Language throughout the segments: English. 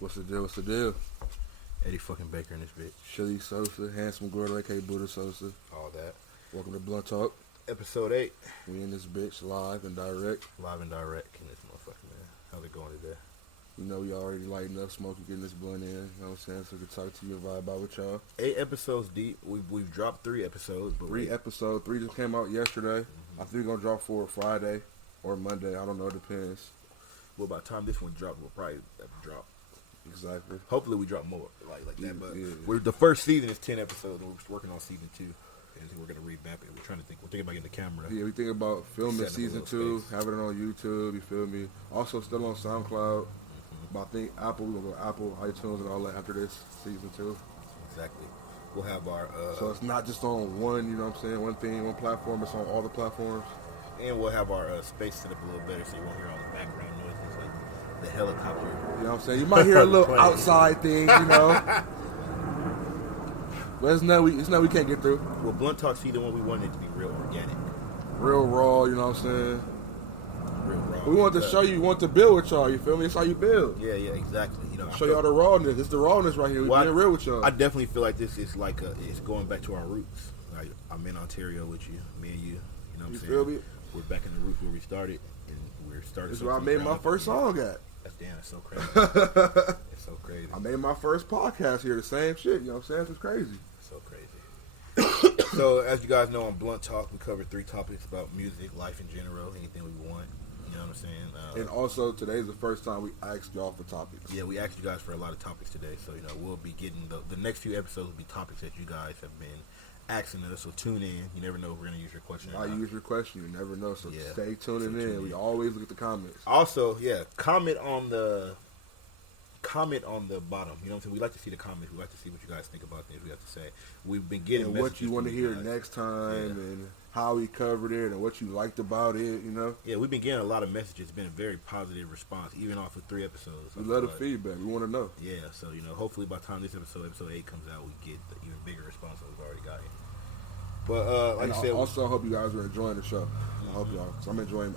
What's the deal? What's the deal? Eddy fucking Baker in this bitch. Chili Sosa, Handsome Gordo, aka Buddha Sosa. All that. Welcome to Blunt Talk. Episode 8. We in this bitch live and direct. Live and direct in this motherfucker, man. How's it going today? You know we already lighting up, smoking, getting this blunt in. You know what I'm saying? So we can talk to you and vibe out with y'all. 8 episodes deep. We've dropped 3 episodes. But 3 episodes. 3 just came out yesterday. I think we're going to drop 4 Friday or Monday. I don't know. It depends. Well, by the time this one drops, we'll probably drop. Exactly. Hopefully we drop more like that. But yeah. the first season is 10 episodes, and we're working on season 2. And we're going to revamp it. We're thinking about getting the camera. Yeah, we think about filming season 2, having it on YouTube, you feel me? Also still on SoundCloud. But I think Apple, we're going to go Apple, iTunes, and all that after this season 2. Exactly. We'll have our... so it's not just on one, you know what I'm saying, one thing, one platform. It's on all the platforms. And we'll have our space set up a little better so you won't hear all the background noises like the helicopter. You know what I'm saying? You might hear a little outside thing, you know. But it's nothing we can't get through. Well, Blunt Talk season 1, we wanted it to be real organic. Real raw, you know what I'm saying? Real raw. We want to show you, want to build with y'all, you feel me? It's how you build. Yeah, exactly. You know, show y'all the rawness. It's the rawness right here. We're being real with y'all. I definitely feel like this is like it's going back to our roots. Like, I'm in Ontario with you, me and you. You know what I'm saying? Feel me? We're back in the roots where we started, and we're starting. This is where I made my first song at. That's so crazy. It's so crazy. I made my first podcast here, the same shit. You know what I'm saying? It's crazy. So crazy. So, as you guys know, on Blunt Talk, we cover 3 topics about music, life in general, anything we want. You know what I'm saying? And also, today's the first time we asked y'all for topics. Yeah, we asked you guys for a lot of topics today. So, you know, we'll be getting the next few episodes will be topics that you guys have been asking us. So, tune in. You never know if we're going to use your question or not. Use your question. You never know. So, yeah. stay tuning in. We always look at the comments. Also, comment on the bottom. You know what I'm saying? We like to see the comments. We like to see what you guys think about things we have to say. We've been getting and what you want to hear next time, and how we covered it, and what you liked about it. You know. Yeah, we've been getting a lot of messages. It's been a very positive response, even off of 3 episodes. We love the feedback. We want to know. Yeah, so you know, hopefully by the time this episode 8 comes out, we get the even bigger response than we've already gotten. But like I said, also I hope you guys are enjoying the show. I hope y'all. So I'm enjoying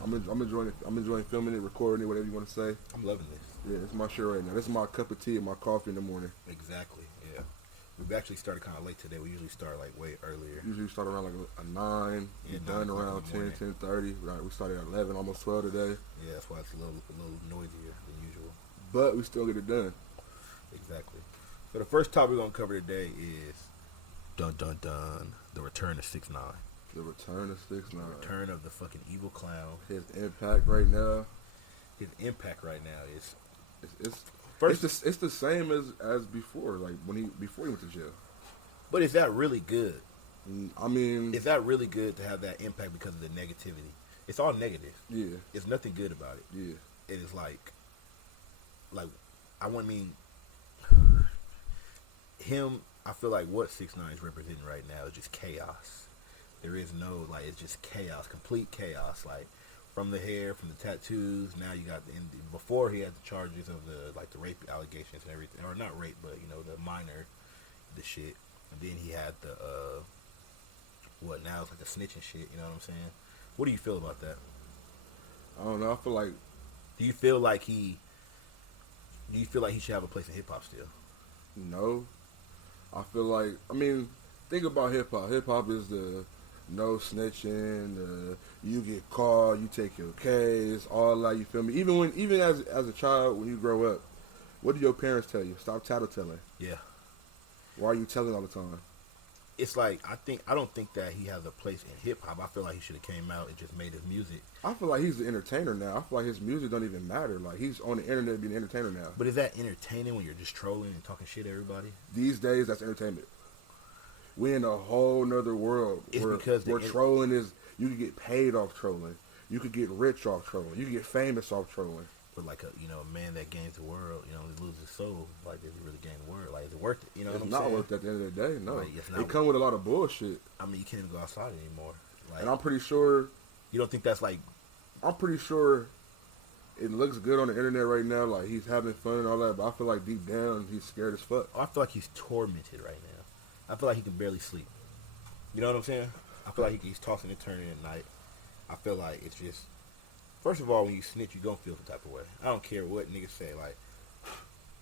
filming it, recording it, whatever you want to say. I'm loving this. Yeah, it's my show right now. This is my cup of tea and my coffee in the morning. Exactly. Yeah. We've actually started kind of late today. We usually start like way earlier. Usually start around like a 9. Yeah, done around 10:30. Right, we started at 11, almost 12 today. Yeah, that's why it's a little noisier than usual. But we still get it done. Exactly. So the first topic we're gonna cover today is dun dun dun. The return of 6ix9ine. The return of 6ix9ine. The return of the fucking evil clown. His impact right now. His impact right now is it's the same as before. Like before he went to jail. But is that really good? I mean, is that really good to have that impact because of the negativity? It's all negative. Yeah. It's nothing good about it. Yeah. It is like I mean him. I feel like what 6ix9ine is representing right now is just chaos. There is no, like, it's just chaos, complete chaos. Like, from the hair, from the tattoos, now you got before he had the charges of the rape allegations and everything, or not rape, but, you know, the shit. And then he had the, now it's like the snitching shit, you know what I'm saying? What do you feel about that? I don't know, I feel like... Do you feel like he should have a place in hip-hop still? No. I feel like, I mean, think about hip-hop. Hip-hop is the no snitching, you get caught, you take your case, all that, you feel me? Even as a child, when you grow up, what do your parents tell you? Stop tattletelling. Yeah. Why are you telling all the time? It's like, I don't think that he has a place in hip-hop. I feel like he should have came out and just made his music. I feel like he's an entertainer now. I feel like his music don't even matter. Like, he's on the internet being an entertainer now. But is that entertaining when you're just trolling and talking shit to everybody? These days, that's entertainment. We in a whole nother world where trolling is, you can get paid off trolling. You could get rich off trolling. You can get famous off trolling. But like a man that gains the world, you know, he loses his soul. Like, does he really gain the world? Like, is it worth it? You know what I'm saying? It's not worth it at the end of the day, no. Like, it come with a lot of bullshit. I mean, you can't even go outside anymore. Like, and I'm pretty sure... You don't think that's like... I'm pretty sure it looks good on the internet right now. Like, he's having fun and all that, but I feel like deep down, he's scared as fuck. I feel like he's tormented right now. I feel like he can barely sleep. You know what I'm saying? I feel like he's tossing and turning at night. I feel like it's just... First of all, when you snitch, you gonna feel some type of way. I don't care what niggas say. Like,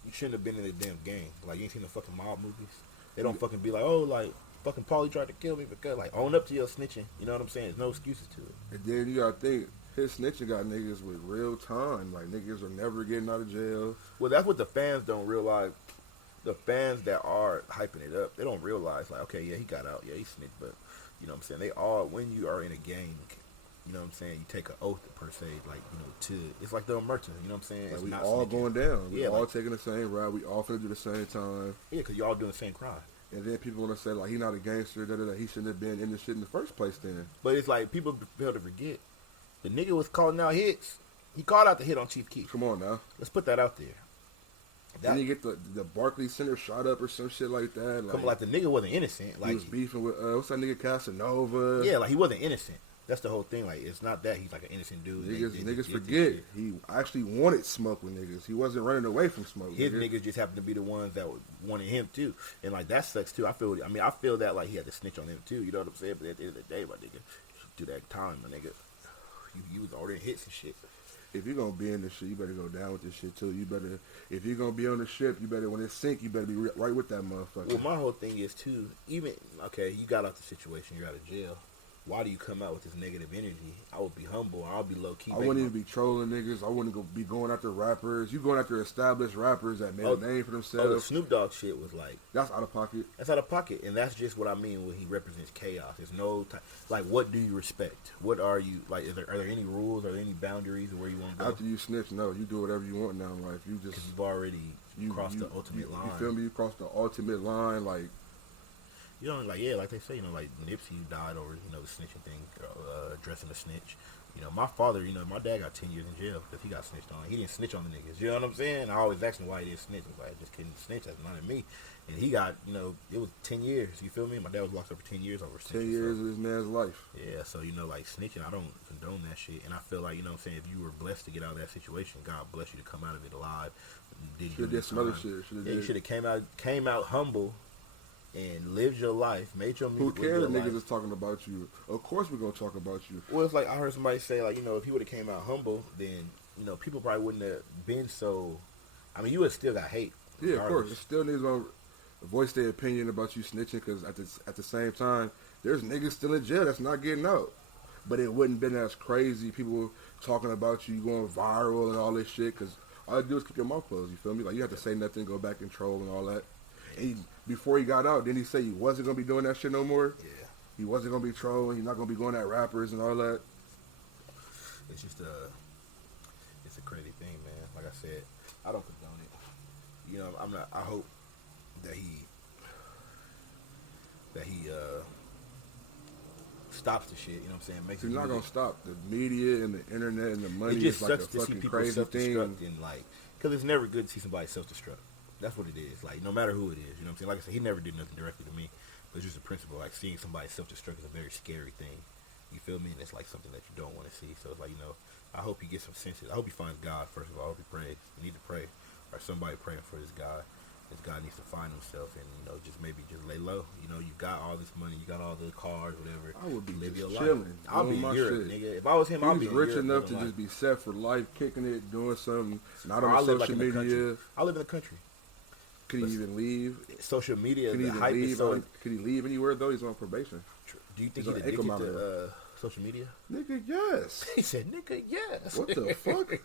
you shouldn't have been in the damn gang. Like, you ain't seen the fucking mob movies. They don't fucking be like, oh, like, fucking Paulie tried to kill me because, like, own up to your snitching. You know what I'm saying? There's no excuses to it. And then you gotta think, his snitching got niggas with real time. Like, niggas are never getting out of jail. Well, that's what the fans don't realize. The fans that are hyping it up, they don't realize, like, okay, yeah, he got out. Yeah, he snitched. But, you know what I'm saying? They all, when you are in a gang, you know what I'm saying, you take an oath per se, like, you know, to, it's like the emergency, you know what I'm saying? Like, it's we not all snitching. going down. We Yeah, all like, taking the same route. We all finna do the same time. Yeah, because you all doing the same crime. And then people want to say, like, he not a gangster, da-da-da. He shouldn't have been in this shit in the first place then. But it's like, people fail to forget. The nigga was calling out hits. He called out the hit on Chief Keef. Come on now. Let's put that out there. Then you get the Barclays Center shot up or some shit like that. Like, like the nigga wasn't innocent. Like, he was beefing with, what's that nigga, Casanova? Yeah, like, he wasn't innocent. That's the whole thing. Like, it's not that he's like an innocent dude. Niggas forget. He actually wanted smoke with niggas. He wasn't running away from smoke. His niggas just happened to be the ones that wanted him too. And like, that sucks too. I feel that like he had to snitch on him too. You know what I'm saying? But at the end of the day, my nigga, you should do that time, my nigga. You was ordering hits and shit. If you're gonna be in this shit, you better go down with this shit too. You better, if you're gonna be on the ship, you better, when it sink, you better be right with that motherfucker. Well, my whole thing is too, even, okay, you got out the situation, you're out of jail. Why do you come out with this negative energy? I would be humble. I'll be low key. I wouldn't even be trolling niggas. I wouldn't be going after rappers. You going after established rappers that made a name for themselves. Oh, the Snoop Dogg shit was like, that's out of pocket. That's out of pocket, and that's just what I mean when he represents chaos. There's no like, what do you respect? What are you like? Are there any rules? Are there any boundaries of where you want to go? After you snitch, no, you do whatever you want now in life. You just, you've already crossed the ultimate line. You feel me? You crossed the ultimate line, like. You know, like, yeah, like they say, you know, like Nipsey died over, you know, the snitching thing, addressing the snitch. You know, my father, you know, my dad got 10 years in jail because he got snitched on. He didn't snitch on the niggas. You know what I'm saying? I always asked him why he didn't snitch. I was like, I just couldn't snitch. That's not in me. And he got, you know, it was 10 years. You feel me? My dad was locked up for 10 years over snitching. 10 years of this man's life. Yeah, so, you know, like, snitching, I don't condone that shit. And I feel like, you know what I'm saying, if you were blessed to get out of that situation, God bless you to come out of it alive. Should have did some other shit. You should have came out humble and lived your life, made your music. Who cares if niggas is talking about you? Of course we're going to talk about you. Well, it's like I heard somebody say, like, you know, if he would have came out humble, then, you know, people probably wouldn't have been so, I mean, you would have still got hate. Yeah, of course. Still niggas going to voice their opinion about you snitching because at the same time, there's niggas still in jail that's not getting out. But it wouldn't been as crazy. People talking about you going viral and all this shit because all you do is keep your mouth closed, you feel me? Like, you have to say nothing, go back and troll and all that. And before he got out, didn't he say he wasn't going to be doing that shit no more? Yeah. He wasn't going to be trolling. He's not going to be going at rappers and all that. It's just it's a crazy thing, man. Like I said, I don't condone it. You know, I hope that he stops the shit, you know what I'm saying? He's not going to stop. The media and the internet and the money it just is like sucks a to see fucking people crazy thing. And like, because it's never good to see somebody self-destruct. That's what it is. Like, no matter who it is, you know what I'm saying? Like I said, he never did nothing directly to me, but it's just a principle. Like, seeing somebody self-destruct is a very scary thing. You feel me? And it's like something that you don't want to see. So it's like, you know, I hope he gets some senses. I hope he finds God, first of all. I hope he prays. We need to pray. Or somebody praying for this guy. This guy needs to find himself and, you know, just maybe just lay low. You know, you got all this money, you got all the cars, whatever. I would be live just your chilling. Life. I'll be in Europe, nigga. If I was him, I'd be in rich Europe enough to just be set for life, kicking it, doing something, not on social media. I live in the country. Could he even leave? Social media, could he the hype leave? is so... Could he leave anywhere, though? He's on probation. Do you think he's addicted to social media? Nigga, yes. He said, nigga, yes. What the fuck?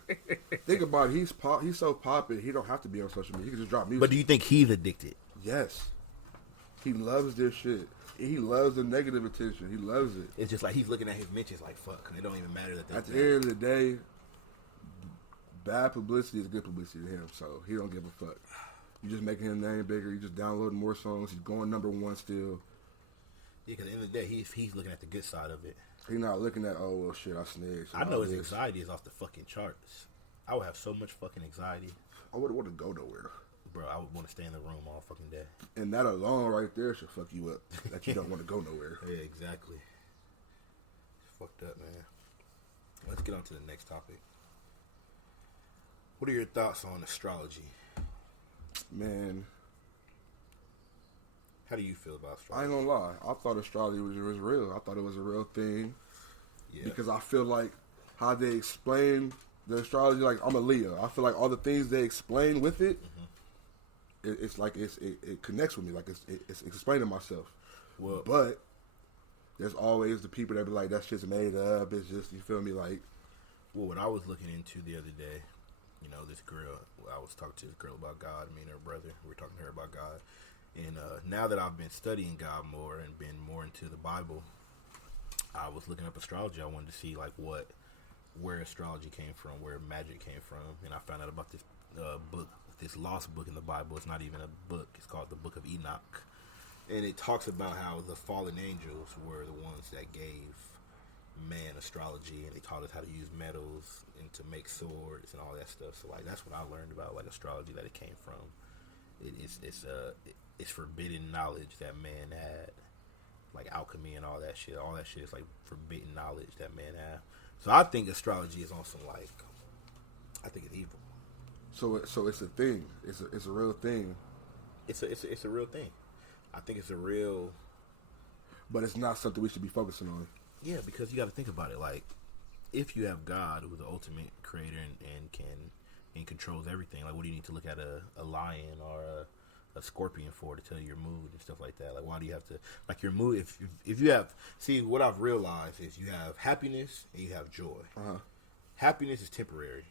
Think about it. He's so popular, he don't have to be on social media. He can just drop music. But do you think he's addicted? Yes. He loves this shit. He loves the negative attention. He loves it. It's just like he's looking at his mentions like, fuck. It don't even matter that they... At the end of the day, bad publicity is good publicity to him, so he don't give a fuck. You just making his name bigger. You just downloading more songs. He's going #1 still. Yeah, because at the end of the day, he's looking at the good side of it. He's not looking at, oh, well, shit, I snitched. I know his anxiety is off the fucking charts. I would have so much fucking anxiety. I wouldn't want to go nowhere. Bro, I would want to stay in the room all fucking day. And that alone right there should fuck you up. That you don't want to go nowhere. Yeah, exactly. It's fucked up, man. Let's get on to the next topic. What are your thoughts on astrology? Man, how do you feel about astrology? I ain't gonna lie. I thought astrology was real. I thought it was a real thing. Yeah. Because I feel like how they explain the astrology, like I'm a Leo. I feel like all the things they explain with it it connects with me. Like it's explaining myself. Well, but there's always the people that be like, that shit's made up. It's just, you feel me, like. Well, what I was looking into the other day, this girl, I was talking to this girl about God, me and her brother, we were talking to her about God, and now that I've been studying God more and been more into the Bible, I was looking up astrology. I wanted to see, like, where astrology came from, where magic came from, and I found out about this book, this lost book in the Bible. It's not even a book. It's called the Book of Enoch, and it talks about how the fallen angels were the ones that gave man astrology, and they taught us how to use metals and to make swords and all that stuff. So, like, that's what I learned about, like, astrology, that it came from. It's forbidden knowledge that man had, like alchemy and all that shit. All that shit is like forbidden knowledge that man had. So I think astrology is on some, like, I think it's evil. So it's a thing. It's a real thing. It's a real thing. I think it's a real. But it's not something we should be focusing on. Yeah, because you got to think about it. Like, if you have God, who's the ultimate creator and controls everything, like, what do you need to look at a lion or a scorpion for to tell you your mood and stuff like that? Like, why do you have to, like, your mood? If you have, see, what I've realized is you have happiness and you have joy. Happiness is temporary.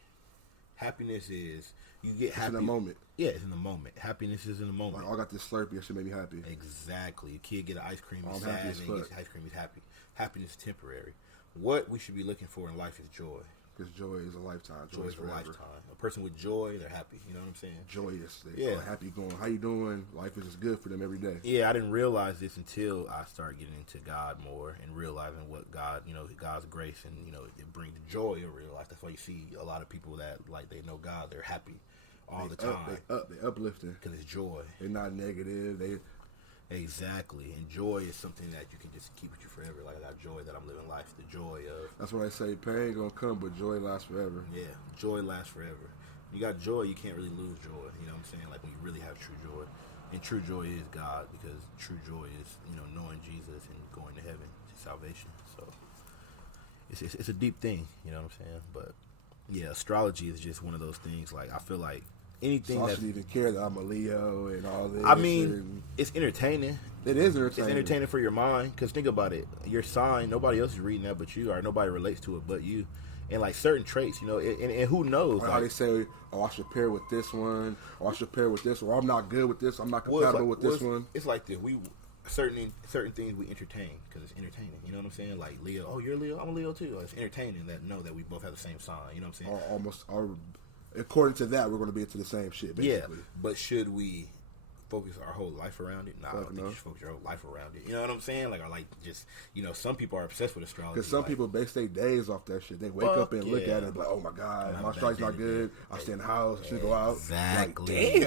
Happiness is you get happy in the moment. Yeah, it's in the moment. Happiness is in the moment. Like, oh, I got this Slurpee, that should make me happy. Exactly. A kid get an ice cream, he's I'm sad, happy and as he fuck. gets ice cream, he's happy. Happiness is temporary. What we should be looking for in life is joy. Because joy is a lifetime. Joy is a lifetime. A person with joy, they're happy. You know what I'm saying? Joyous. They're happy going. How you doing? Life is just good for them every day. Yeah, I didn't realize this until I started getting into God more and realizing what God, God's grace, and, it brings joy in real life. That's why you see a lot of people that, like, they know God, they're happy all the time. They uplifting. Because it's joy. They're not negative. Exactly. And joy is something that you can just keep with you forever. Like, I got joy that I'm living life. The joy of. That's what I say. Pain gonna come, but joy lasts forever. Yeah, joy lasts forever. You got joy, you can't really lose joy. You know what I'm saying? Like, when you really have true joy. And true joy is God, because true joy is, knowing Jesus and going to heaven, to salvation. So it's a deep thing. You know what I'm saying? But yeah, astrology is just one of those things. Like, I feel like anything so I shouldn't even care that I'm a Leo and all this. I mean, it's entertaining. It is entertaining. It's entertaining for your mind, because think about it. Your sign, nobody else is reading that but you, or nobody relates to it but you. And, like, certain traits, and who knows? Or how they say, oh, I should pair with this one, or I should pair with this, or I'm not good with this, I'm not compatible with this one. It's like this. Certain things we entertain because it's entertaining. You know what I'm saying? Like, Leo, oh, you're a Leo, I'm a Leo too. It's entertaining that we both have the same sign. You know what I'm saying? Or according to that, we're going to be into the same shit, basically. Yeah, but should we focus our whole life around it? Nah, I don't think you should focus your whole life around it. You know what I'm saying? Like, some people are obsessed with astrology. Because some people base their days off that shit. They wake up and look at it and be like, oh my God, my astrology's not good. I stay in the house, I should go out. Exactly. Like,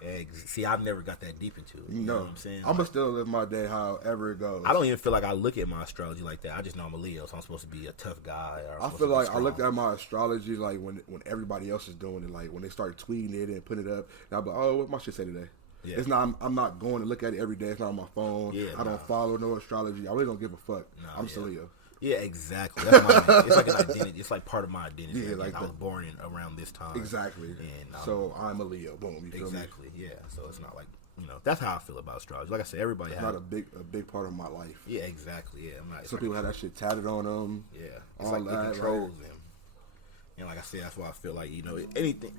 damn. See, I've never got that deep into it. You know what I'm saying? I'm going to still live my day however it goes. I don't even feel like I look at my astrology like that. I just know I'm a Leo, so I'm supposed to be a tough guy. I feel like I looked at my astrology like when everybody else is doing it, like when they started tweeting it and putting it up, and I'm like, oh, what my shit say today? Yeah. It's not. I'm not going to look at it every day. It's not on my phone. Yeah, I don't follow no astrology. I really don't give a fuck. I'm just a Leo. Yeah, exactly. That's my. It's like an identity. It's like part of my identity. Yeah, like I was born around this time. Exactly. And so I'm a Leo. Boom. You feel exactly. Me? Yeah. So it's not like that's how I feel about astrology. Like I said, everybody has not a big part of my life. Yeah, exactly. Yeah, I'm not. Some people have that shit tatted on them. Yeah, it's like it controls them. And like I said, that's why I feel like anything.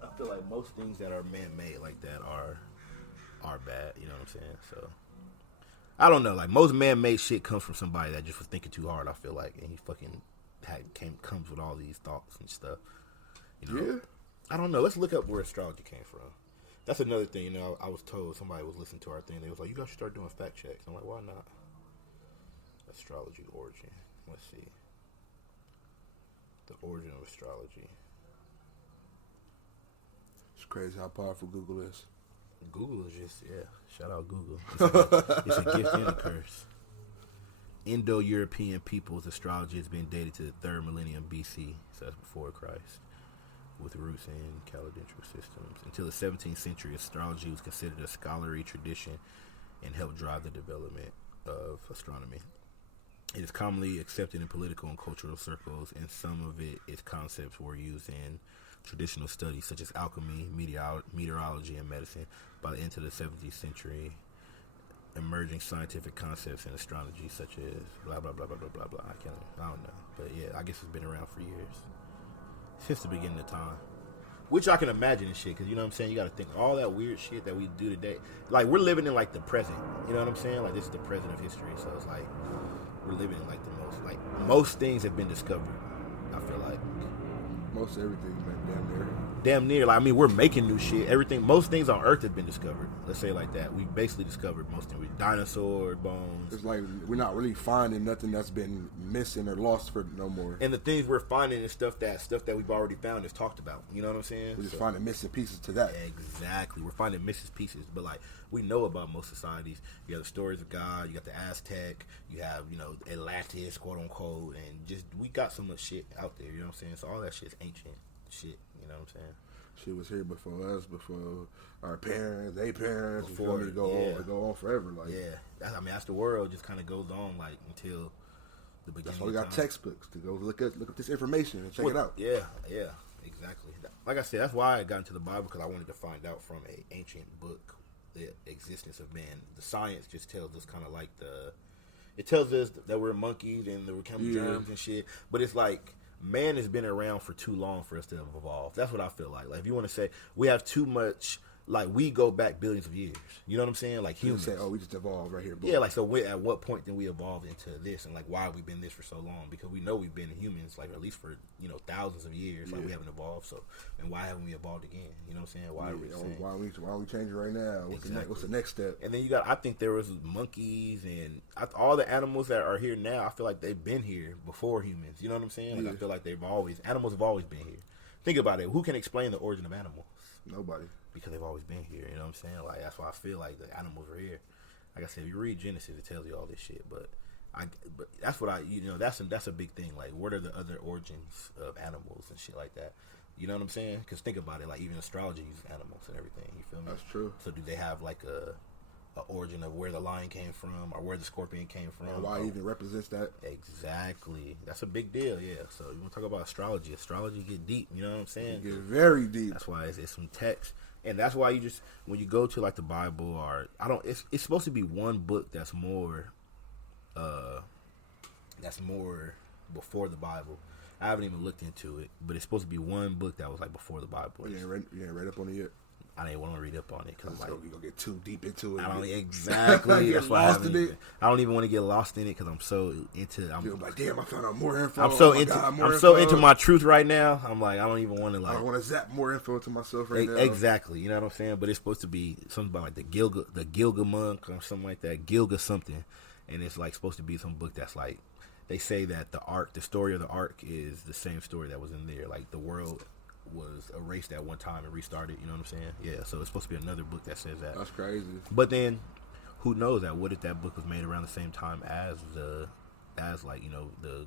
I feel like most things that are man-made like that are bad. You know what I'm saying? So I don't know. Like, most man-made shit comes from somebody that just was thinking too hard. I feel like, and he fucking comes with all these thoughts and stuff. Yeah. I don't know. Let's look up where astrology came from. That's another thing. I was told, somebody was listening to our thing. They was like, "You guys should start doing fact checks." I'm like, "Why not?" Astrology origin. Let's see. The origin of astrology. It's crazy how powerful Google is. Google is just, shout out Google. It's a gift and a curse. Indo-European peoples' astrology has been dated to the 3rd millennium BC, so that's before Christ, with roots in calendrical systems. Until the 17th century, astrology was considered a scholarly tradition and helped drive the development of astronomy. It is commonly accepted in political and cultural circles, and some of its concepts were used in traditional studies such as alchemy, meteorology, and medicine. By the end of the 17th century, emerging scientific concepts in astrology such as blah blah blah blah blah blah blah. I don't know, but yeah, I guess it's been around for years since the beginning of time. Which I can imagine and shit, because you know what I'm saying? You got to think all that weird shit that we do today. Like, we're living in, like, the present. You know what I'm saying? Like, this is the present of history. So it's like, we're living in, like, most things have been discovered, I feel like. Most everything, man, damn near. Damn near. Like, I mean, we're making new shit. Most things on Earth have been discovered. Let's say it like that. We basically discovered most things. Dinosaur bones. It's like we're not really finding nothing that's been missing or lost for no more. And the things we're finding is stuff that we've already found is talked about. You know what I'm saying? We're just finding missing pieces to that. Exactly. We're finding missing pieces. But, like, we know about most societies. You have the stories of God. You got the Aztec. You have, you know, Atlantis, quote unquote. And just, we got so much shit out there. You know what I'm saying? So all that shit's ancient shit. You know what I'm saying? She was here before us, before our parents, their parents. Before it go on forever. Like, yeah, that's the world. Just kind of goes on like until the beginning. That's why we got textbooks to go look up this information and check it out. Yeah, exactly. Like I said, that's why I got into the Bible, because I wanted to find out from an ancient book the existence of man. The science just tells us kind of like it tells us that we're monkeys and that we're kind of germs and shit. But it's like, man has been around for too long for us to have evolved. That's what I feel like. Like, if you want to say we have too much, like, we go back billions of years. You know what I'm saying? Like, humans. Say, we just evolved right here. Boy. Yeah, like, so at what point did we evolve into this? And, like, why have we been this for so long? Because we know we've been humans, like, at least for, you know, thousands of years. Like, we haven't evolved. So, and why haven't we evolved again? You know what I'm saying? Why are we changing right now? What's the next step? And then I think there was monkeys and all the animals that are here now, I feel like they've been here before humans. You know what I'm saying? Like, I feel like animals have always been here. Think about it. Who can explain the origin of animals? Nobody. Because they've always been here. You know what I'm saying? Like, that's why I feel like the animals are here. Like I said, if you read Genesis, it tells you all this shit. But that's what that's a big thing. Like, what are the other origins of animals and shit like that? You know what I'm saying? Because think about it. Like, even astrology uses animals and everything. You feel me? That's true. So do they have like a origin of where the lion came from or where the scorpion came from? Or why it even represents that? Exactly. That's a big deal, yeah. So you want to talk about astrology. Astrology get deep, you know what I'm saying? It get very deep. That's why it's some text. And that's why you just, when you go to like the Bible or, it's supposed to be one book that's more before the Bible. I haven't even looked into it, but it's supposed to be one book that was like before the Bible. You ain't read up on it yet? I didn't want to read up on it because like, you gonna get too deep into it. I don't exactly. That's why I don't even want to get lost in it because I'm so into. I'm like, damn, I found out more info. I'm so into my truth right now. I'm like, I don't even want to like. I want to zap more info into myself right now. Exactly. You know what I'm saying? But it's supposed to be something about like the Gilgamonk or something like that. Gilga something, and it's like supposed to be some book that's like, they say that the story of the ark is the same story that was in there. Like, the world was erased at one time and restarted, you know what I'm saying? Yeah, so it's supposed to be another book that says that. That's crazy. But then, who knows that? What if that book was made around the same time as like, you know, the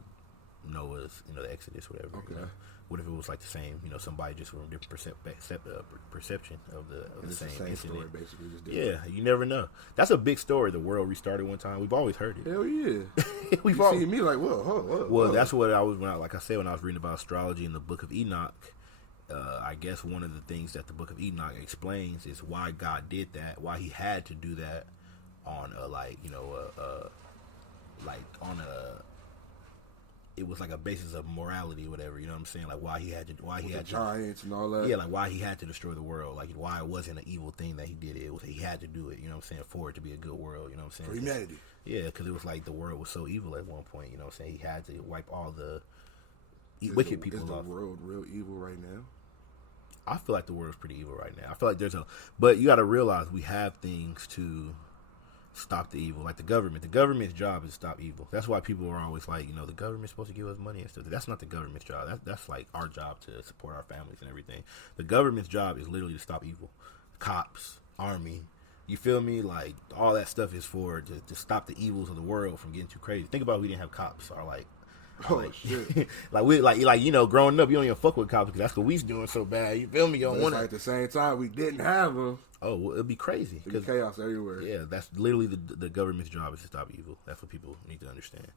Noah's, you know, the Exodus, whatever. Okay. You know? What if it was like the same, you know, somebody just from a different perception of the same incident. Story, basically. Just yeah, you never know. That's a big story. The world restarted one time. We've always heard it. Hell yeah. We've all seen me like, whoa. Well, that's what I was, like I said, when I was reading about astrology in the Book of Enoch. I guess one of the things that the Book of Enoch explains is why God did that, why he had to do that on a, like, you know, it was like a basis of morality or whatever, you know what I'm saying? Like, why he had to giants and all that. Yeah, like why he had to destroy the world, like why it wasn't an evil thing that he did it. It was, he had to do it, you know what I'm saying, for it to be a good world, you know what I'm saying? For humanity. Yeah, because it was like the world was so evil at one point, you know what I'm saying? He had to wipe all the wicked people off. Is the world real evil right now? I feel like the world's pretty evil right now. I feel like but you got to realize we have things to stop the evil. Like the government. The government's job is to stop evil. That's why people are always like, you know, the government's supposed to give us money and stuff. That's not the government's job. That's like our job to support our families and everything. The government's job is literally to stop evil. Cops, army. You feel me? Like, all that stuff is for to stop the evils of the world from getting too crazy. Think about if we didn't have cops or like. Shit! like you know, growing up, you don't even fuck with cops because that's what we's doing so bad. You feel me? You don't want at the same time we didn't have them. Oh, well, it'd be crazy. It'd be chaos everywhere. Yeah, that's literally the government's job is to stop evil. That's what people need to understand.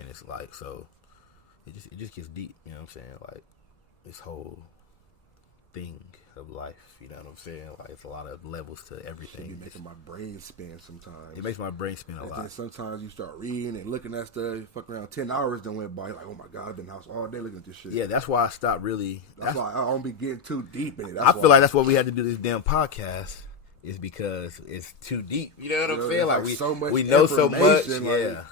And it's like, so it just gets deep. You know what I'm saying? Like, this whole thing of life. You know what I'm saying? Like, it's a lot of levels to everything. Should be making my brain spin sometimes. It makes my brain spin a and lot. Then sometimes you start reading and looking at stuff. Fuck around 10 hours then went by. You're like, oh my god, I've been in the house all day looking at this shit. Yeah, that's why I stopped really. That's why I don't be getting too deep in it. I feel like that's why we had to do this damn podcast. Is because it's too deep. You know what I'm saying? Like, we know so much. Yeah.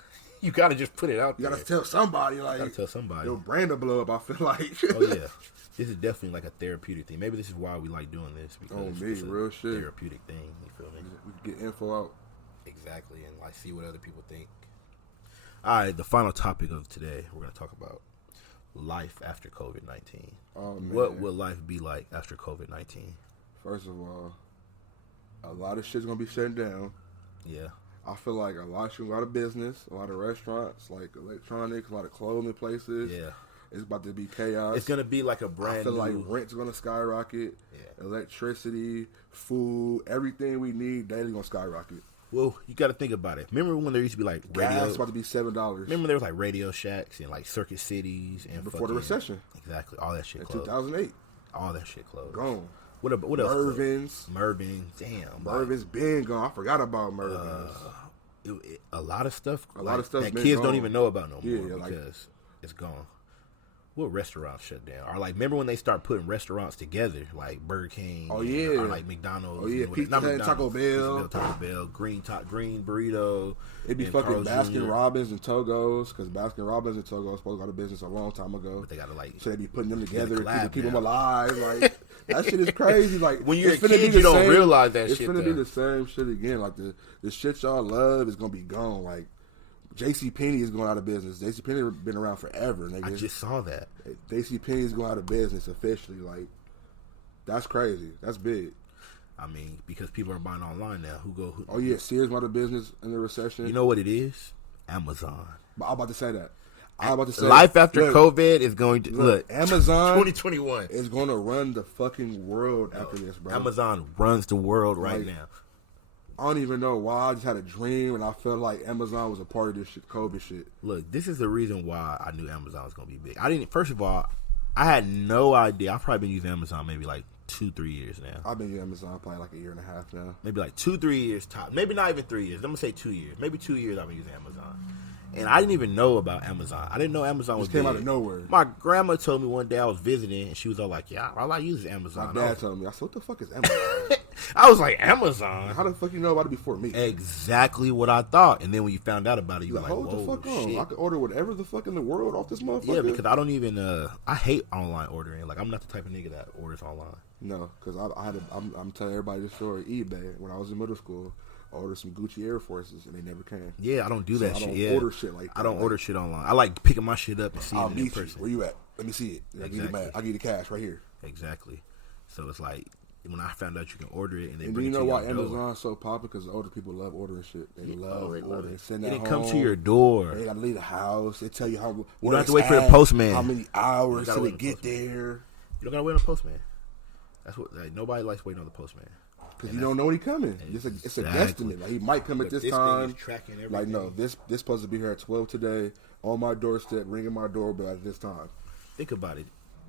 You gotta just put it out there. You gotta tell somebody. Like, you gotta tell somebody. Your brain will blow up, I feel like. Oh, yeah. This is definitely like a therapeutic thing. Maybe this is why we like doing this. Because it's real shit. Therapeutic thing. You feel me? We can get info out. Exactly. And like see what other people think. All right. The final topic of today, we're going to talk about life after COVID-19. Oh, man. What will life be like after COVID-19? First of all, a lot of shit's going to be shutting down. Yeah. I feel like a lot of business, a lot of restaurants, like electronics, a lot of clothing places. Yeah. It's about to be chaos. It's going to be like a brand new... I feel like rent's going to skyrocket. Yeah. Electricity, food, everything we need, daily going to skyrocket. Well, you got to think about it. Remember when there used to be like radio... Gas about to be $7. Remember there was like Radio Shacks and like Circuit Cities and before the recession. Exactly. All that shit in closed. 2008. All that shit closed. Gone. What else? Mervin's. Damn. Mervin's been gone. I forgot about Mervin's. A lot of stuff. A lot of stuff that been kids gone. don't even know about no more Yeah, because it's gone. What restaurants shut down? Or like, remember when they start putting restaurants together, like Burger King? Oh yeah. Or like McDonald's. Oh yeah. Pizza Hut, Taco Bell. Green Burrito. It'd be fucking Baskin Robbins and Togo's because Baskin Robbins and Togo's supposed to go out of business a long time ago. But they gotta like. So they be putting them together to keep them alive. Like that shit is crazy. Like when you're a kid, you don't realize that shit. It's gonna be the same shit again. Like the shit y'all love is gonna be gone. Like. JCPenney is going out of business. JCPenney been around forever, nigga. I just saw that. JCPenney is going out of business officially. Like, that's crazy. That's big. I mean, because people are buying online now. Oh, yeah. Sears went out of business in the recession. You know what it is? Amazon. But I'm about to say that. Life after COVID is going to... Look, Amazon 2021 is going to run the fucking world after this, bro. Amazon runs the world right now. I don't even know why. I just had a dream, and I felt like Amazon was a part of this shit, COVID shit. Look, this is the reason why I knew Amazon was going to be big. First of all, I had no idea. I've probably been using Amazon maybe like 2-3 years now. I've been using Amazon probably like a year and a half now. Maybe like 2-3 years top. Maybe not even 3 years. I'm going to say 2 years. Maybe 2 years I've been using Amazon. And I didn't even know about Amazon. I didn't know Amazon was big. It came out of nowhere. My grandma told me one day I was visiting, and she was all like, yeah, all I use is Amazon. My dad told me. I said, what the fuck is Amazon? I was like, Amazon? How the fuck you know about it before me? Exactly what I thought. And then when you found out about it, you were like, hold the fuck shit. on. I can order whatever the fuck in the world off this motherfucker. Yeah, because I don't even, I hate online ordering. Like, I'm not the type of nigga that orders online. No, because I'm telling everybody this story. eBay, when I was in middle school, I ordered some Gucci Air Forces, and they never came. Yeah, I don't do that shit. I don't order shit like that. I don't order shit online. I like picking my shit up and seeing it in person. Where you at? Let me see it. Exactly. I'll give you the cash right here. Exactly. So it's like, when I found out you can order it, and do you know why Amazon's so popular? Because older people love ordering shit. They love ordering. Send that home. It comes to your door. They gotta leave the house. They tell you how. You don't have to wait for the postman. How many hours till they get there? You don't gotta wait on the postman. That's what nobody likes waiting on the postman. Because you don't know when he's coming. Exactly. It's a guesstimate. Like he might come at this time. Like no, this supposed to be here at 12 today on my doorstep, ringing my doorbell at this time. Think about it.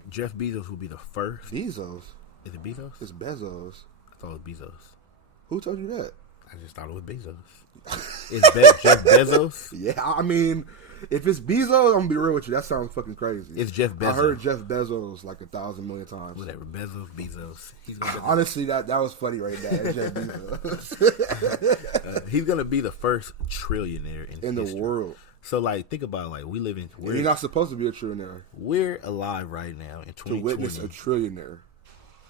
Jeff Bezos will be the first. Bezos. Is it Bezos? It's Bezos. I thought it was Bezos. Who told you that? I just thought it was Bezos. Is Jeff Bezos? Yeah, I mean, if it's Bezos, I'm gonna be real with you. That sounds fucking crazy. It's Jeff Bezos. I heard Jeff Bezos like 1,000 million times. Whatever, Bezos. Honestly, that was funny right there. It's Jeff Bezos. He's gonna be the first trillionaire in the world. So, like, think about it, like, we live in... You're not supposed to be a trillionaire. We're alive right now in 2020. To witness a trillionaire.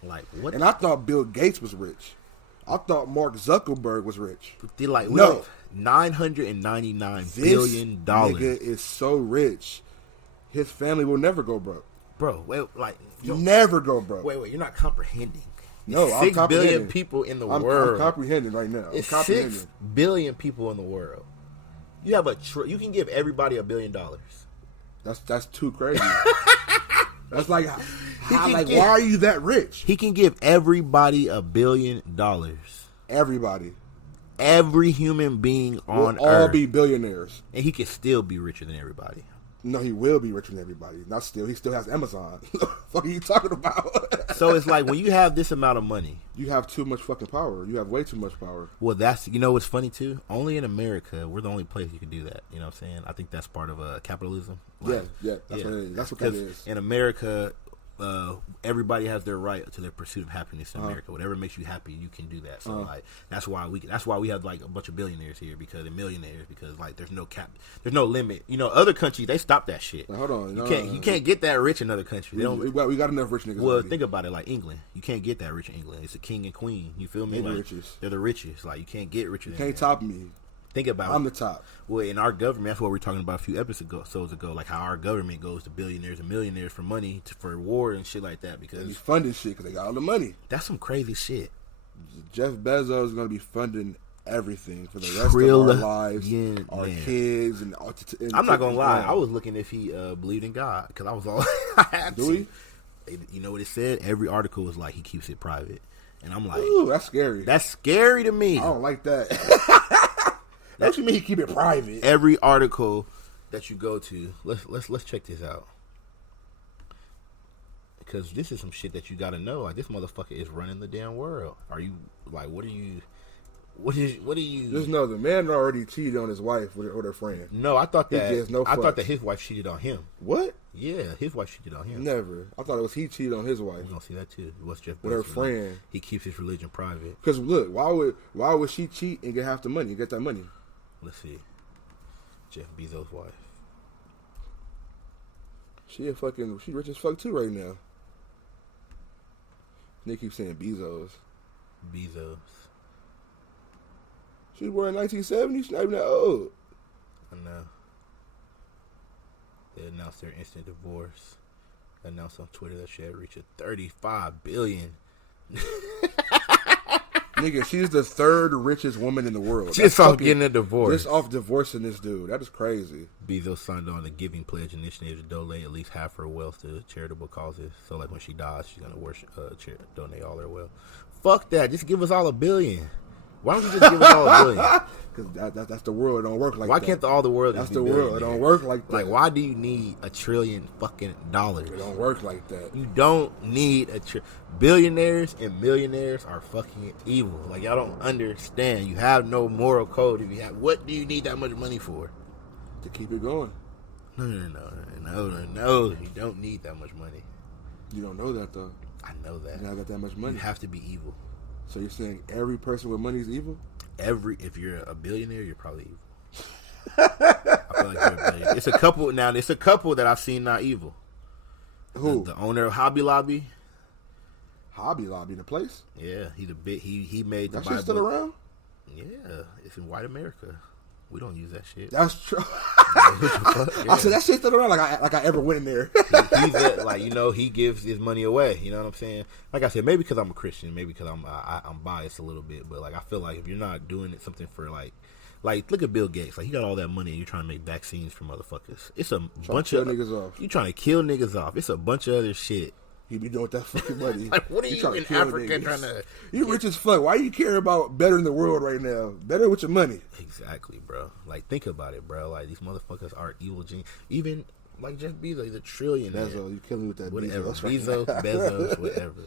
Like, what? And I thought Bill Gates was rich. I thought Mark Zuckerberg was rich. Like, no. $999 billion. This nigga is so rich, his family will never go broke. Bro, wait, like... Never go broke. Wait, you're not comprehending. No, I'm 6 comprehending. billion people in the world. I'm comprehending right now. It's 6 billion people in the world. You have you can give everybody $1 billion. That's too crazy. That's like, why are you that rich? He can give everybody $1 billion. Everybody. Every human being on We'll Earth. all be billionaires. And he can still be richer than everybody. No, he will be richer than everybody. Not still. He still has Amazon. What the fuck are you talking about? So it's like when you have this amount of money, you have too much fucking power. You have way too much power. Well, that's, you know what's funny too? Only in America, we're the only place you can do that. You know what I'm saying? I think that's part of capitalism. Like, That's what it is. That's what that is. In America, everybody has their right to their pursuit of happiness in America. Whatever makes you happy, you can do that. So like that's why we have like a bunch of billionaires here and millionaires because like there's no cap, there's no limit. You know, other countries they stop that shit. Like, hold on, you can't get that rich in other countries. We got enough rich niggas. Well, already. think about it. Like England, you can't get that rich in England. It's a king and queen. You feel me? They're like, the richest. They're the richest. Like you can't get richer. You can't top me. Think about I'm it. the top. Well, in our government, that's what we were talking about a few episodes ago, like how our government goes to billionaires and millionaires for money, for war and shit like that. Because he's funding shit because they got all the money. That's some crazy shit. Jeff Bezos is going to be funding everything for the rest of our lives, our kids, and I'm not gonna lie. I was looking if he believed in God because I was all. I had Do to. You know what it said? Every article was like he keeps it private, and I'm like, ooh, that's scary. That's scary to me. I don't like that. What you mean he keep it private? Every article that you go to, let's check this out. Because this is some shit that you gotta know. Like, this motherfucker is running the damn world. Are you, like, what are you... Just know the man already cheated on his wife with her friend. No, I thought that... I thought that his wife cheated on him. What? Yeah, his wife cheated on him. Never. I thought it was he cheated on his wife. We're gonna see that too. What's Jeff Bezos? With her friend. He keeps his religion private. Because look, why would she cheat and get half the money? Get that money. Let's see. Jeff Bezos' wife. She rich as fuck too right now. They keep saying Bezos. She was born in 1970. She's not even that old. I know. They announced their instant divorce. Announced on Twitter that she had reached $35 billion. Nigga, she's the third richest woman in the world. Just off getting a divorce. Just off divorcing this dude. That is crazy. Bezos signed on a giving pledge initiative to donate at least half her wealth to charitable causes. So, like, when she dies, she's going to donate all her wealth. Fuck that. Just give us all $1 billion. Why don't you just give us all $1 billion? Because that's the world. It don't work like that. Why can't all the world That's just the be world. It don't work like that. Like, why do you need $1 trillion fucking dollars? It don't work like that. You don't need billionaires and millionaires are fucking evil. Like, y'all don't understand. You have no moral code. What do you need that much money for? To keep it going. No. You don't need that much money. You don't know that though. I know that. You not got that much money. You have to be evil. So you're saying every person with money is evil? If you're a billionaire, you're probably evil. I feel like you're a billionaire. It's a couple now. It's a couple that I've seen not evil. Who? The owner of Hobby Lobby. Hobby Lobby, the place? Yeah, he's a big. He made the that Bible. shit still around? Yeah, it's in white America. We don't use that shit. That's true. Yeah. I said that shit still around. Like I ever went in there. He gives his money away. You know what I'm saying? Like I said, maybe because I'm a Christian, maybe because I'm biased a little bit, but like I feel like if you're not doing it something for like look at Bill Gates. Like, he got all that money and you're trying to make vaccines for motherfuckers. It's a bunch of niggas off. You trying to kill niggas off. It's a bunch of other shit. You be doing with that fucking money. Like, what are you in Africa trying to... You rich as fuck. Why you care about bettering the world right now? Better with your money. Exactly, bro. Like, think about it, bro. Like, these motherfuckers are evil genius. Even, like, Jeff Bezos, he's a trillionaire. Bezos, you killing me with that whatever. Bezos. Bezos, whatever.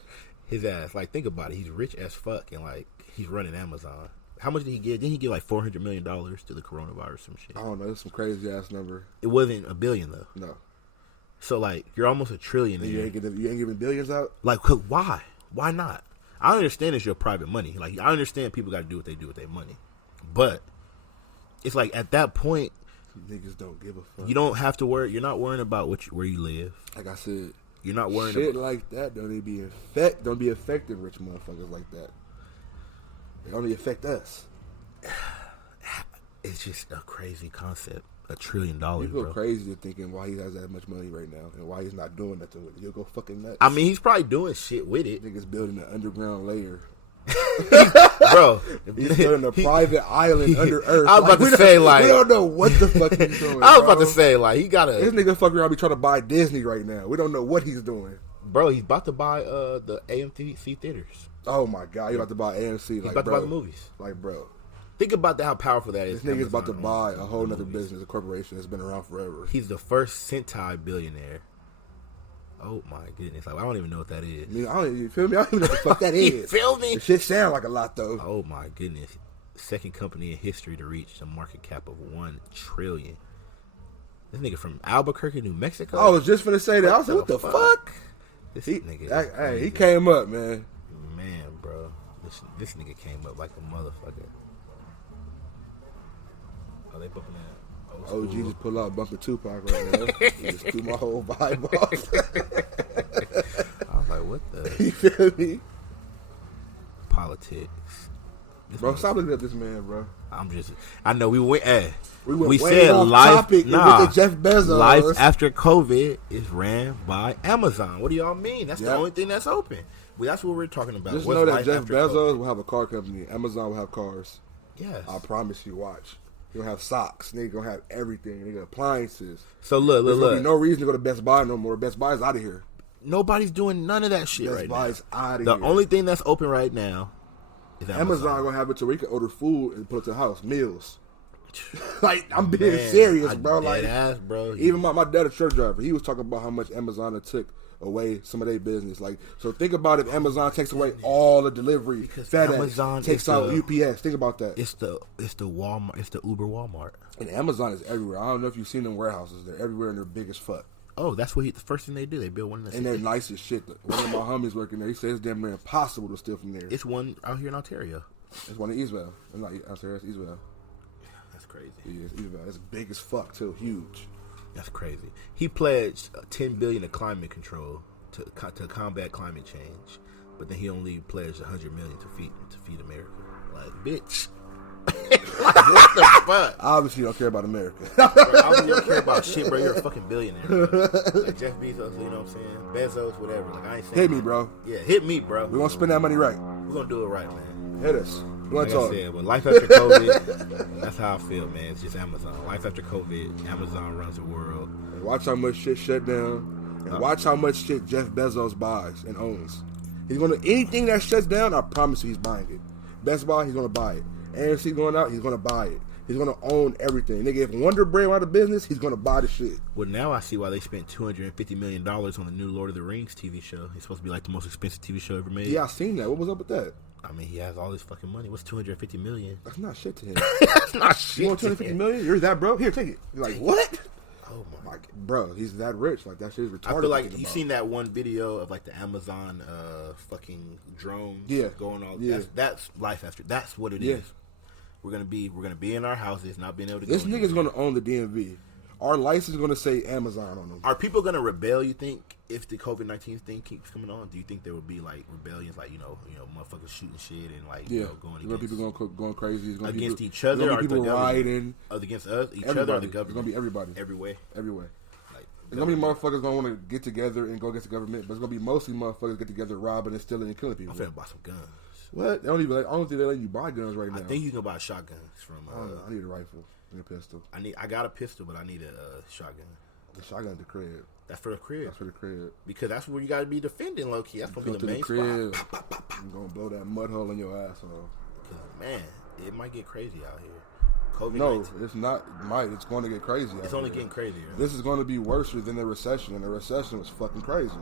His ass. Like, think about it. He's rich as fuck, and, like, he's running Amazon. How much did he get? Didn't he get, like, $400 million to the coronavirus or some shit? I don't know. It's some crazy-ass number. It wasn't $1 billion, though. No. So, like, you're almost a trillionaire. You ain't giving billions out? Like, why? Why not? I understand it's your private money. Like, I understand people got to do what they do with their money. But it's like, at that point, niggas don't give a fuck. You don't have to worry. You're not worrying about where you live. Like I said, you're not worrying shit about like that. Don't be affecting rich motherfuckers like that. They only affect us. It's just a crazy concept. $1 trillion, you feel bro. crazy to thinking why he has that much money right now and why he's not doing nothing with it. You'll go fucking nuts. I mean, he's probably doing shit with it. Niggas building an underground layer. Bro, he's building a private island under earth. I was about to say, like, we don't know what the fuck he's doing. I was about to say, like, he got this nigga fucking around be trying to buy Disney right now. We don't know what he's doing. Bro, he's about to buy the AMC theaters. Oh my god, he's about to buy AMC. He's about to buy the movies. Like, bro. Think about that, how powerful that is. This nigga's about to buy a whole nother business, a corporation that's been around forever. He's the first centile billionaire. Oh my goodness! Like I don't even know what that is. I mean, you feel me? I don't even know what the fuck that is. You feel me? The shit sound like a lot though. Oh my goodness! Second company in history to reach a market cap of $1 trillion. This nigga from Albuquerque, New Mexico. I was just finna say that. I was like, what the fuck? This nigga. Hey, he came up, man. Man, bro, this nigga came up like a motherfucker. Oh, they bumping that. OG just pull out bumping Tupac right now. He just threw my whole vibe off. I was like, what the? You feel me? Politics. Bro, stop looking at this man, bro. I know we went way said off life. Topic Nah, with the Jeff Bezos. Life after COVID is ran by Amazon. What do y'all mean? That's the only thing that's open. Well, that's what we're talking about. Just know that Jeff Bezos will have a car company. Amazon will have cars. Yes. I promise you, watch. You're going to have socks. Nigga going to have everything. Nigga, appliances. So look. There's going to be no reason to go to Best Buy no more. Best Buy is out of here. Nobody's doing none of that shit right now. Best Buy's out of here. The only thing that's open right now is Amazon going to have it to where you can order food and put it to the house. Meals. Like, I'm being serious, bro. Like, ass, bro. Even my dad, a truck driver, he was talking about how much Amazon took away some of their business. Like, so think about if Amazon takes away all the delivery, because FedEx Amazon takes out UPS. Think about that. It's the Walmart. It's the Uber Walmart. And Amazon is everywhere. I don't know if you've seen them warehouses. They're everywhere and they're big as fuck. Oh, that's what the first thing they do. They build one in the city. And they're nice as shit. One of my homies working there. He says it's damn near impossible to steal from there. It's one out here in Ontario. It's one in Eastvale. It's not Ontario. It's Eastvale. That's crazy. Yeah, it's Eastvale. It's big as fuck too. Huge. That's crazy. He pledged $10 billion to climate control to combat climate change, but then he only pledged $100 million to feed America. Like, bitch. Like, what the fuck? Obviously, you don't care about America. Bro, obviously, you don't care about shit, bro. You're a fucking billionaire. Bro. Like Jeff Bezos, you know what I'm saying? Bezos, whatever. Like, I ain't saying. Hit me, bro. Yeah, hit me, bro. We're gonna spend that money right. We're gonna do it right, man. Hit us. Like I said, but life after COVID, that's how I feel, man. It's just Amazon. Life after COVID, Amazon runs the world. And watch how much shit shut down. And watch how much shit Jeff Bezos buys and owns. He's gonna anything that shuts down, I promise you he's buying it. Best Buy, he's gonna buy it. AMC going out, he's gonna buy it. He's gonna own everything. Nigga, if Wonder Bread went out of business, he's gonna buy the shit. Well, now I see why they spent $250 million on the new Lord of the Rings TV show. It's supposed to be like the most expensive TV show ever made. Yeah, I seen that. What was up with that? I mean, he has all this fucking money. What's $250 million? That's not shit to him. That's not shit. You want $250 million? You're that broke? Here, take it. You're like, what? Oh my like, bro, he's that rich. Like, that shit is retarded. I feel like you seen that one video of like the Amazon fucking drones going all. Yeah. That's life after. That's what it is. We're gonna be in our houses, not being able to. This nigga's gonna own the DMV. Our license is gonna say Amazon on them. Are people gonna rebel? You think if the COVID-19 thing keeps coming on, do you think there would be like rebellions, like you know, motherfuckers shooting shit and like going against people going crazy against each other, or people rioting against us, each other, or the government? It's gonna be everybody, every way. Like, there's gonna be motherfuckers gonna want to get together and go against the government, but it's gonna be mostly motherfuckers get together, robbing and stealing and killing people. I'm finna buy some guns. What? I don't think they let you buy guns right now. I think you can buy shotguns from. I need a rifle and a pistol. I got a pistol, but I need a shotgun. The shotgun at the crib. That's for the crib. That's for the crib. Because that's where you got to be defending, low key. That's gonna be the main crib. spot. Pop, pop, pop. I'm gonna blow that mud hole in your asshole. Because man, it might get crazy out here. COVID-19. No, it's not. It might. It's going to get crazy. It's only getting crazier. This is going to be worse than the recession, and the recession was fucking crazy.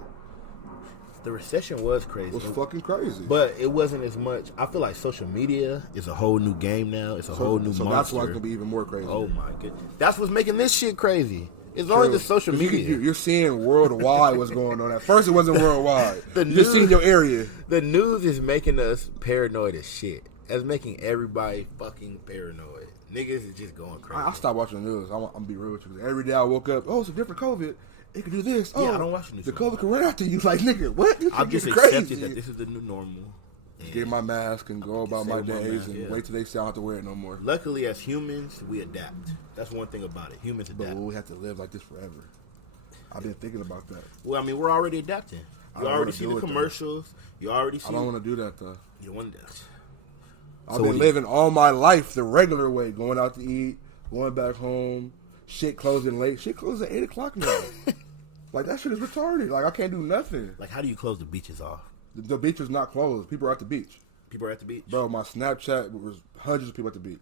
The recession was crazy. It was fucking crazy. But it wasn't as much. I feel like social media is a whole new game now. It's a whole new monster. So that's why it's going to be even more crazy. Oh, my goodness. That's what's making this shit crazy. It's only the social media. You're seeing worldwide what's going on. At first, it wasn't worldwide. You're just seeing your area. The news is making us paranoid as shit. It's making everybody fucking paranoid. Niggas is just going crazy. I stopped watching the news. I'm going to be real with you. Every day I woke up, it's a different COVID. It can do this. Yeah, I don't watch the news. The COVID can run after you. Like, nigga, what? I've just accepted that this is the new normal. Get my mask and go about my days and wait till they say I don't have to wear it no more. Luckily, as humans, we adapt. That's one thing about it. Humans adapt. But we have to live like this forever. I've been thinking about that. Well, I mean, we're already adapting. You already see the commercials. You already see. I don't want to do that, though. You want that? I've been living all my life the regular way. Going out to eat, going back home. Shit closing late. Shit closes at 8 o'clock now. Like, that shit is retarded. Like, I can't do nothing. Like, how do you close the beaches off? The beach is not closed. People are at the beach. People are at the beach? Bro, my Snapchat was hundreds of people at the beach.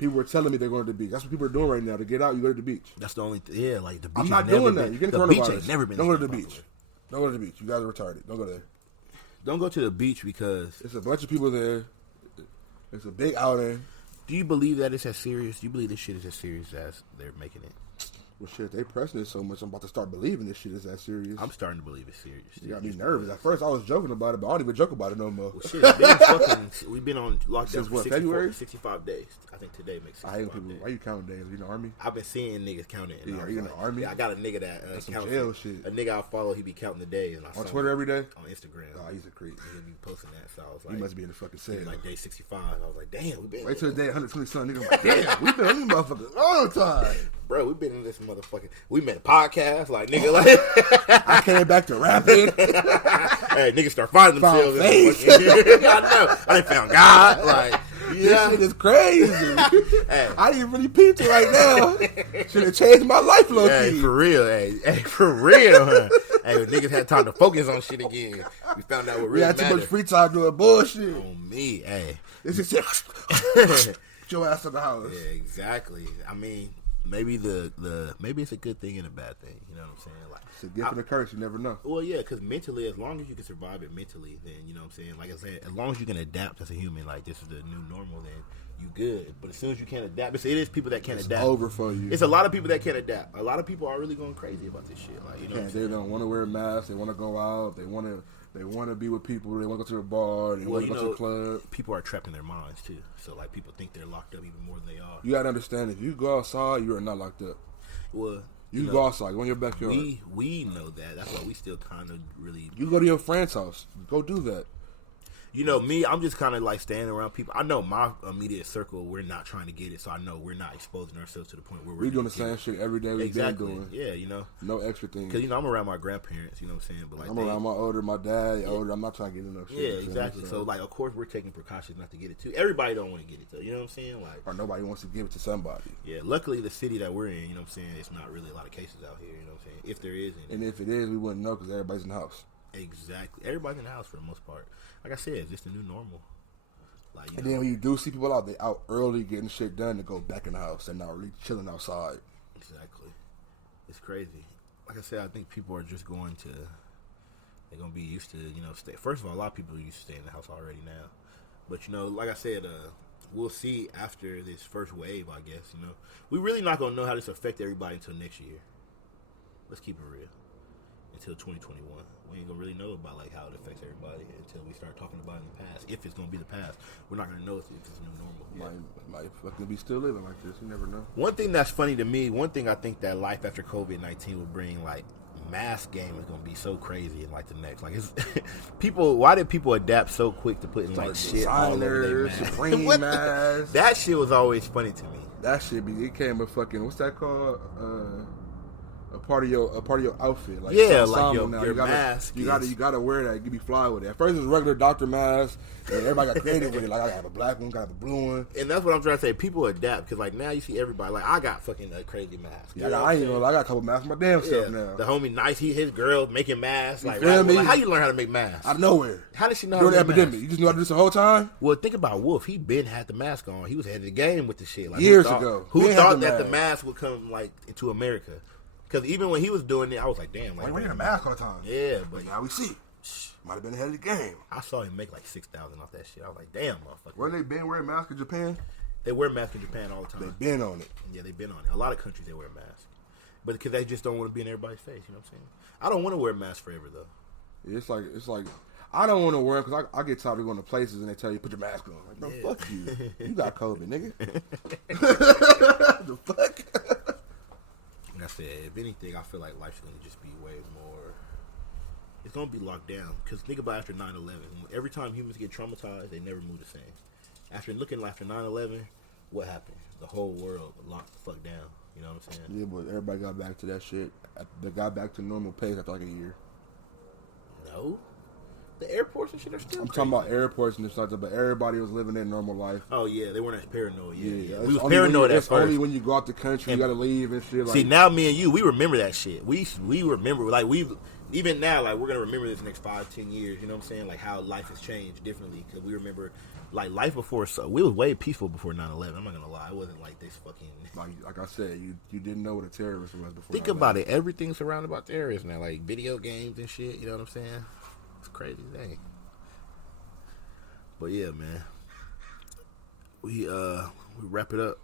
People were telling me they're going to the beach. That's what people are doing right now. To get out, you go to the beach. That's the only like the beach. I'm not doing that. You're getting coronavirus. The beach ain't never been. Don't go to the beach. Don't go to the beach. You guys are retarded. Don't go there. Don't go to the beach because it's a bunch of people there. It's a big outing. Do you believe that it's as serious? Do you believe this shit is as serious as they're making it? Well, shit, they pressing it so much, I'm about to start believing this shit is that serious. I'm starting to believe it's serious. You got me nervous. At first, I was joking about it, but I don't even joke about it no more. Well, shit, we've been on lockdown since for February? 65 days. I think today makes 65 I hate people. days. Why you counting days? Are you in the army? I've been seeing niggas counting. Yeah, are you in the army? Yeah, I got a nigga that counts jail shit. A nigga I follow, he be counting the days. And on Twitter every day? On Instagram. Oh, he's a creep. He'll be posting that. So I was like, he must be in the fucking cell. Like day 65. I was like, damn, we been. Wait till the day 120 something. Nigga, I'm like, damn, we been on these motherfuckers all the time. Bro, we been in this motherfucking. We made a podcast, like nigga, like I came back to rapping. Hey, niggas start finding themselves. I know. I done found God. Like, this shit is crazy. Hey. I didn't really peep it right now. Should have changed my life, low Hey, key. for real. Hey, for real. Huh? Hey, niggas had time to focus on shit again. We found out what really mattered. We had too much free time doing bullshit. On me, hey. This is just get your ass in the house. Yeah, exactly. I mean, maybe maybe it's a good thing and a bad thing. You know what I'm saying? Like, it's a gift and a curse. You never know. Well, yeah, because mentally, as long as you can survive it mentally, then you know what I'm saying. Like I said, as long as you can adapt as a human, like this is the new normal, then you good. But as soon as you can't adapt, it is people that can't adapt. Over for you. It's a lot of people that can't adapt. A lot of people are really going crazy about this shit. Like, you know, they don't want to wear masks. They want to go out. They want to be with people. They want to go to the bar. They want to go to the club. People are trapped in their minds too. So like people think they're locked up even more than they are. You gotta understand, if you go outside, you are not locked up. Well, you go outside. Go in your backyard. We know that. That's why we still kind of really. You go to your friend's house. Go do that. You know, me, I'm just kind of like standing around people. I know my immediate circle, we're not trying to get it, so I know we're not exposing ourselves to the point where we're doing the same shit every day we've been doing. Yeah, you know. No extra things. Because, you know, I'm around my grandparents, you know what I'm saying? But like I'm around my dad, older. I'm not trying to get enough shit. Yeah, exactly. So, like, of course, we're taking precautions not to get it, too. Everybody don't want to get it, though. You know what I'm saying? Like, or nobody wants to give it to somebody. Yeah, luckily, the city that we're in, you know what I'm saying, it's not really a lot of cases out here, you know what I'm saying? If there is any. And if it is, we wouldn't know because everybody's in the house. Exactly. Everybody's in the house for the most part. Like I said, it's just the new normal. Like, and then when you do see people out, they out early getting shit done to go back in the house. They're not really chilling outside. Exactly. It's crazy. Like I said, I think people are just they're going to be used to, you know, stay. First of all, a lot of people are used to staying in the house already now. But, you know, like I said, we'll see after this first wave, I guess, you know. We're really not going to know how this affect everybody until next year. Let's keep it real. Until 2021. We ain't gonna really know about like how it affects everybody until we start talking about it in the past. If it's gonna be the past, we're not gonna know if it's the new normal. Might fucking be still living like this. You never know. One thing that's funny to me, one thing I think that life after COVID-19 will bring, like, mask game is gonna be so crazy in like the next. Like, it's people. Why did people adapt so quick to putting like shit all over their mask? Supreme mask. That shit was always funny to me. That shit it came with fucking, what's that called? A part of your outfit, like yeah, like your mask. You gotta wear that. You be fly with it. At first it was regular doctor mask, and everybody got creative with it. Like I have a black one, got the blue one, and that's what I'm trying to say. People adapt because like now you see everybody. Like I got fucking a crazy mask. Yeah, I got a couple masks my damn self now. The homie Nice, his girl making masks. Like, me? Like, how you learn how to make masks? Out of nowhere. How did she know? During the epidemic, you just knew how to do this the whole time. Well, think about Wolf. He been had the mask on. He was ahead of the game with the shit. Like, years ago. Who thought that the mask would come like into America? Because even when he was doing it, I was like, damn. Like, wearing a mask all the time. Yeah, but now we see. Might have been ahead of the game. I saw him make like 6,000 off that shit. I was like, damn, motherfucker. Weren't they been wearing masks in Japan? They wear masks in Japan all the time. They've been on it. Yeah, they've been on it. A lot of countries, they wear masks. But because they just don't want to be in everybody's face, you know what I'm saying? I don't want to wear masks forever, though. It's like I don't want to wear them because I get tired of going to places and they tell you, put your mask on. Like, bro, fuck you. You got COVID, nigga. The fuck? Like I said, if anything, I feel like life's going to just be way more. It's going to be locked down. Because think about after 9/11. Every time humans get traumatized, they never move the same. After 9/11, what happened? The whole world locked the fuck down. You know what I'm saying? Yeah, but everybody got back to that shit. They got back to normal pace after like a year. No. The airports and shit are still crazy. talking about airports and stuff, but everybody was living their normal life. Oh, yeah. They weren't as paranoid. Yeah. We was paranoid at first. It's only when you go out the country, you got to leave and shit. See, now me and you, we remember that shit. We remember, like, even now, like we're gonna remember this next 5-10 years. You know what I'm saying? Like how life has changed differently because we remember, like life before. So we was way peaceful before 9/11. I'm not gonna lie, it wasn't like this fucking. Like I said, you didn't know what a terrorist was before. Think about it. Everything's surrounded by terrorists now, like video games and shit. You know what I'm saying? It's a crazy thing. But yeah, man, we wrap it up.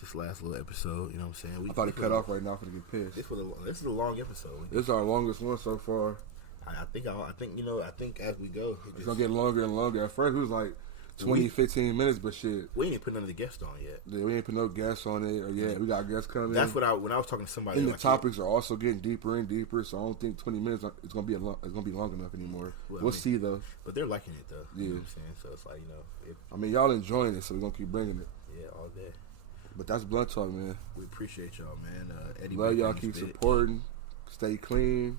This last little episode, you know what I'm saying? I thought it cut off right now for to get pissed. This is a long episode. This is our longest one so far. I think as we go, it's gonna get longer and longer. At first, it was like 15 minutes, but shit, we ain't put none of the guests on yet. Yeah, we ain't put no guests on it. Or we got guests coming. That's when I was talking to somebody. And the topics are also getting deeper and deeper. So I don't think 20 minutes is gonna be long enough anymore. We'll see though. But they're liking it though. Yeah, you know what I'm saying. So it's like y'all enjoying it, so we're gonna keep bringing it. Yeah, all day. But that's Blunt Talk, man. We appreciate y'all, man. Eddy Love Baker y'all. Keep supporting. Stay clean.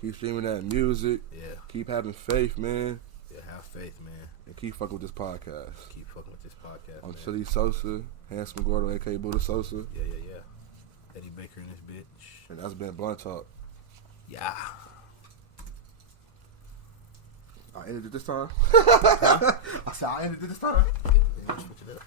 Keep streaming that music. Yeah. Keep having faith, man. Yeah, have faith, man. And keep fucking with this podcast. Keep fucking with this podcast. I'm Chili Sosa, Handsome Gordo, a.k.a. Buddha Sosa. Yeah. Eddy Baker in this bitch. And that's been Blunt Talk. Yeah. I ended it this time. I said I ended it this time. Yeah, switch it up.